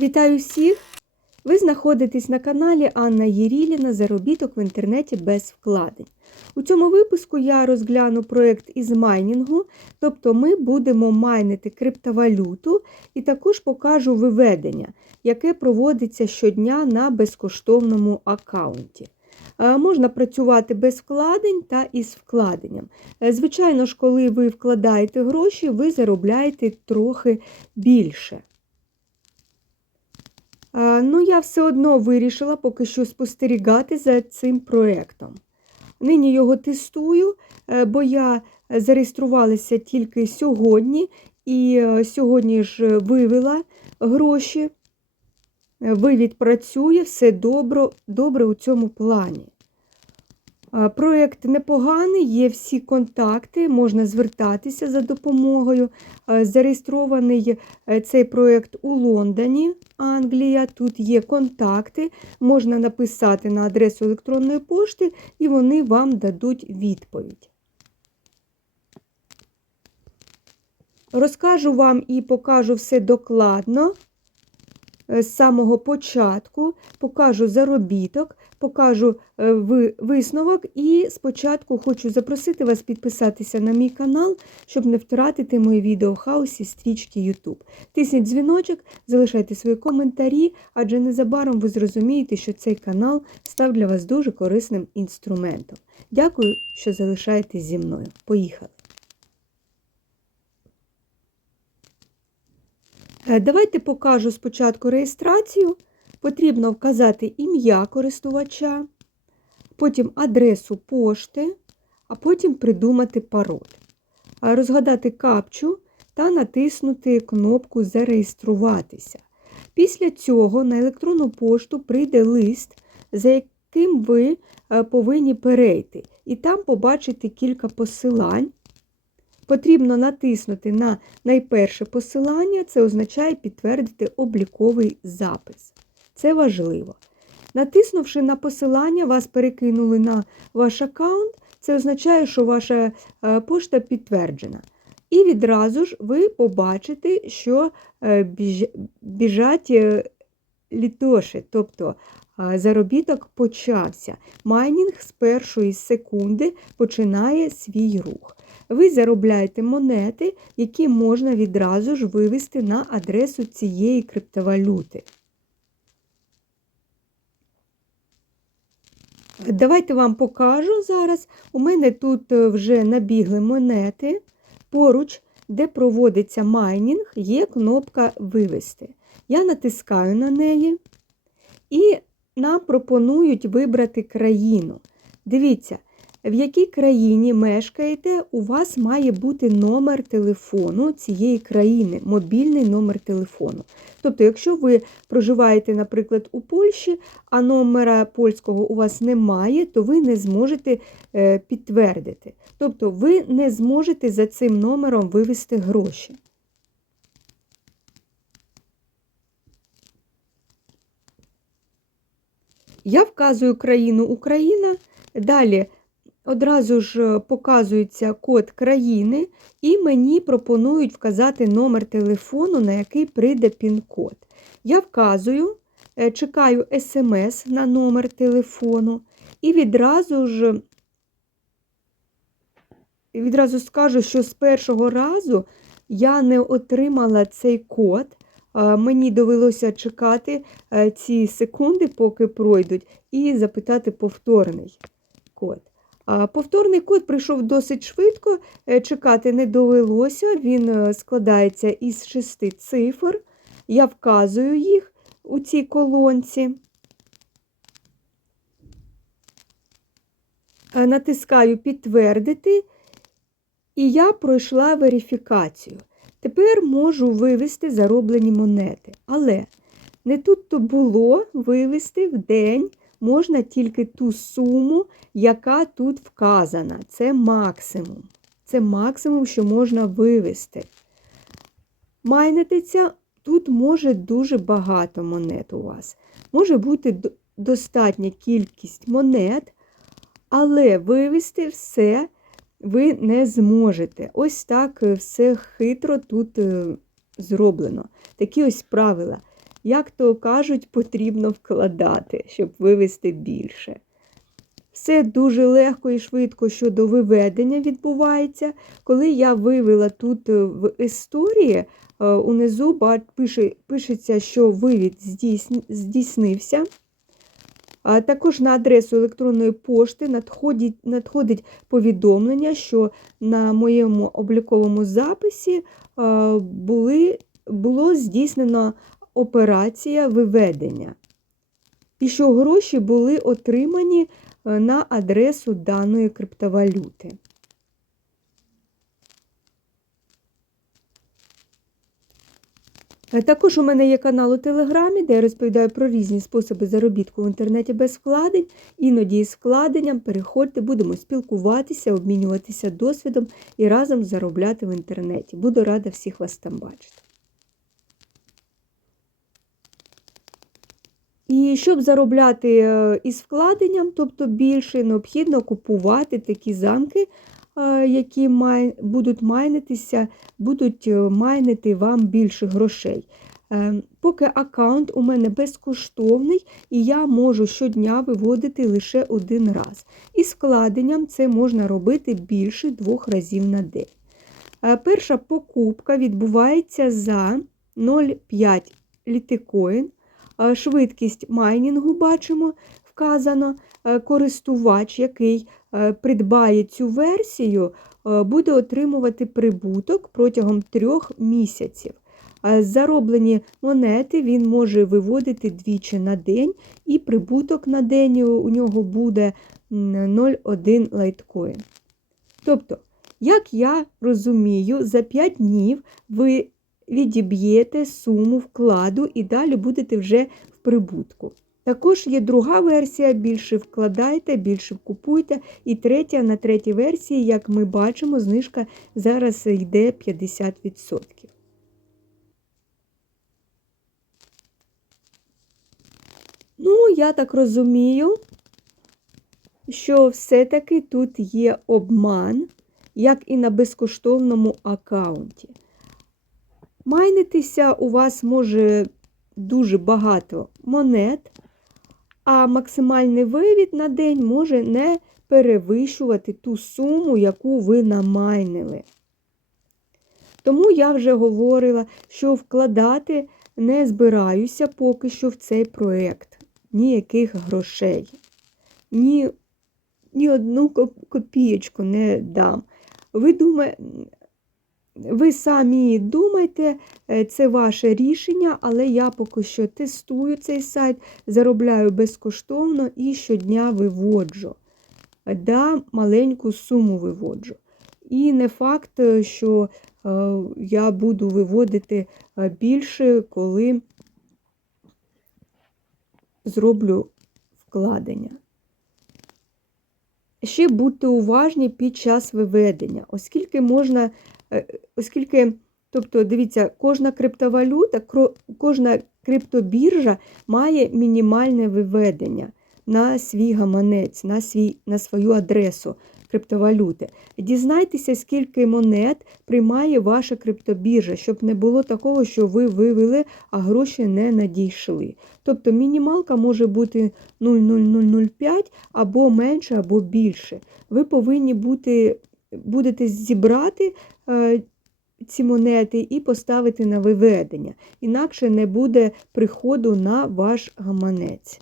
Вітаю всіх! Ви знаходитесь на каналі Анна Єріліна Заробіток в інтернеті без вкладень. У цьому випуску я розгляну проєкт із майнінгу, тобто ми будемо майнити криптовалюту і також покажу виведення, яке проводиться щодня на безкоштовному аккаунті. Е, Можна працювати без вкладень та із вкладенням. Е, Звичайно ж, коли ви вкладаєте гроші, ви заробляєте трохи більше. А, Ну, я все одно вирішила поки що спостерігати за цим проєктом. Нині його тестую, е, бо я зареєструвалася тільки сьогодні, і е, сьогодні ж вивела гроші. Е, Вивід працює, все добре, добре у цьому плані. А, Проєкт непоганий, є всі контакти, можна звертатися за допомогою. Е, Зареєстрований е, цей проєкт у Лондоні, Англія. Тут є контакти, можна написати на адресу електронної пошти, і вони вам дадуть відповідь. Розкажу вам і покажу все докладно е, з самого початку, покажу заробіток, покажу е, висновок і спочатку хочу запросити вас підписатися на мій канал, щоб не втратити мої відео в хаосі стрічки YouTube. Тисніть дзвіночок, залишайте свої коментарі, адже незабаром ви зрозумієте, що цей канал став для вас дуже корисним інструментом. Дякую, що залишаєтесь зі мною. Поїхали! Е, Давайте покажу спочатку реєстрацію. Потрібно вказати ім'я користувача, потім адресу пошти, а потім придумати пароль. Розгадати капчу та натиснути кнопку Зареєструватися. Після цього на електронну пошту прийде лист, за яким ви е, повинні перейти, і там побачите кілька посилань. Потрібно натиснути на найперше посилання, це означає підтвердити обліковий запис. Це важливо. Натиснувши на посилання, вас перекинули на ваш аккаунт, це означає, що ваша е, пошта підтверджена. І відразу ж ви побачите, що е, біжать е, літоші, тобто заробіток почався. Майнінг з першої секунди починає свій рух. Ви заробляєте монети, які можна відразу ж вивести на адресу цієї криптовалюти. Давайте вам покажу зараз. У мене тут е, вже набігли монети. Поруч, де проводиться майнінг, є кнопка Вивести. Я натискаю на неї і нам пропонують вибрати країну. Дивіться, в якій країні мешкаєте, у вас має бути номер телефону цієї країни, мобільний номер телефону. Тобто, якщо ви проживаєте, наприклад, у Польщі, а номера польського у вас немає, то ви не зможете е, підтвердити. Тобто, ви не зможете за цим номером вивести гроші. Я вказую країну Україна. Далі одразу ж е, показується код країни, і мені пропонують вказати номер телефону, на який прийде пін-код. Я вказую, е, чекаю смс на номер телефону, і відразу ж відразу скажу, що з першого разу я не отримала цей код. Е, Мені довелося чекати ці секунди, поки пройдуть, і запитати повторний код. Повторний код прийшов досить швидко, е, чекати не довелося. Він е, складається із шести цифр. Я вказую їх у цій колонці. Е, Натискаю підтвердити, і я пройшла верифікацію. Тепер можу вивести зароблені монети. Але не тут то було вивести в день можна тільки ту суму, яка тут вказана. Це максимум. Це максимум, що можна вивести. Майнитися тут може дуже багато монет у вас. Може бути достатня кількість монет, але вивести все ви не зможете. Ось так е, все хитро тут е, зроблено. Такі ось правила. Як то кажуть, потрібно вкладати, щоб вивести більше. Все дуже легко і швидко щодо виведення відбувається. Коли я вивела тут е, в історії, е, унизу пишеться, що вивід здійснився. А також на адресу електронної пошти надходить надходить повідомлення, що на моєму обліковому записі були, було здійснено операція виведення, і що гроші були отримані е, на адресу даної криптовалюти. Е, також у мене є канал у Телеграмі, де я розповідаю про різні способи заробітку в інтернеті без вкладень. Іноді із вкладенням переходьте, будемо спілкуватися, обмінюватися досвідом і разом заробляти в інтернеті. Буду рада всіх вас там бачити. І щоб заробляти е, із вкладенням, тобто більше, необхідно купувати такі замки, е, які май... будуть майнитися, будуть е, майнити вам більше грошей. Поки аккаунт у мене безкоштовний, і я можу щодня виводити лише один раз. І складенням це можна робити більше двох разів на день. Перша покупка відбувається за 0,5 літикоін. Е, швидкість майнінгу бачимо, вказано, е, користувач, який е, придбає цю версію, буде отримувати прибуток протягом трьох місяців. Зароблені монети він може виводити двічі на день, і прибуток на день у нього буде 0,1 лайткоін. Тобто, як я розумію, за 5 днів ви відіб'єте суму вкладу і далі будете вже в прибутку. Також є друга версія, більше вкладайте, більше купуйте. І третя на третій версії, як ми бачимо, знижка зараз йде 50%. Ну, я так розумію, що все-таки тут є обман, як і на безкоштовному аккаунті. Майнитися у вас може дуже багато монет, а максимальний вивід на день може не перевищувати ту суму, яку ви намайнили. Тому я вже говорила, що вкладати не збираюся поки що в цей проєкт. Ніяких грошей. Ні, ні одну копієчку не дам. Ви думаєте, ви самі думайте, е, це ваше рішення, але я поки що тестую цей сайт, заробляю безкоштовно і щодня виводжу. Да, маленьку суму виводжу. І не факт, е, що е, я буду виводити більше, коли зроблю вкладення. Ще будьте уважні під час виведення, оскільки можна Е, оскільки, тобто, дивіться, кожна криптовалюта, кожна криптобіржа має мінімальне виведення на свій гаманець, на, свій, на свою адресу криптовалюти. Дізнайтеся, скільки монет приймає ваша криптобіржа, щоб не було такого, що ви вивели, а гроші не надійшли. Тобто мінімалка може бути 0,0005 або менше, або більше. Ви повинні бути будете зібрати е, ці монети і поставити на виведення. Інакше не буде приходу на ваш гаманець.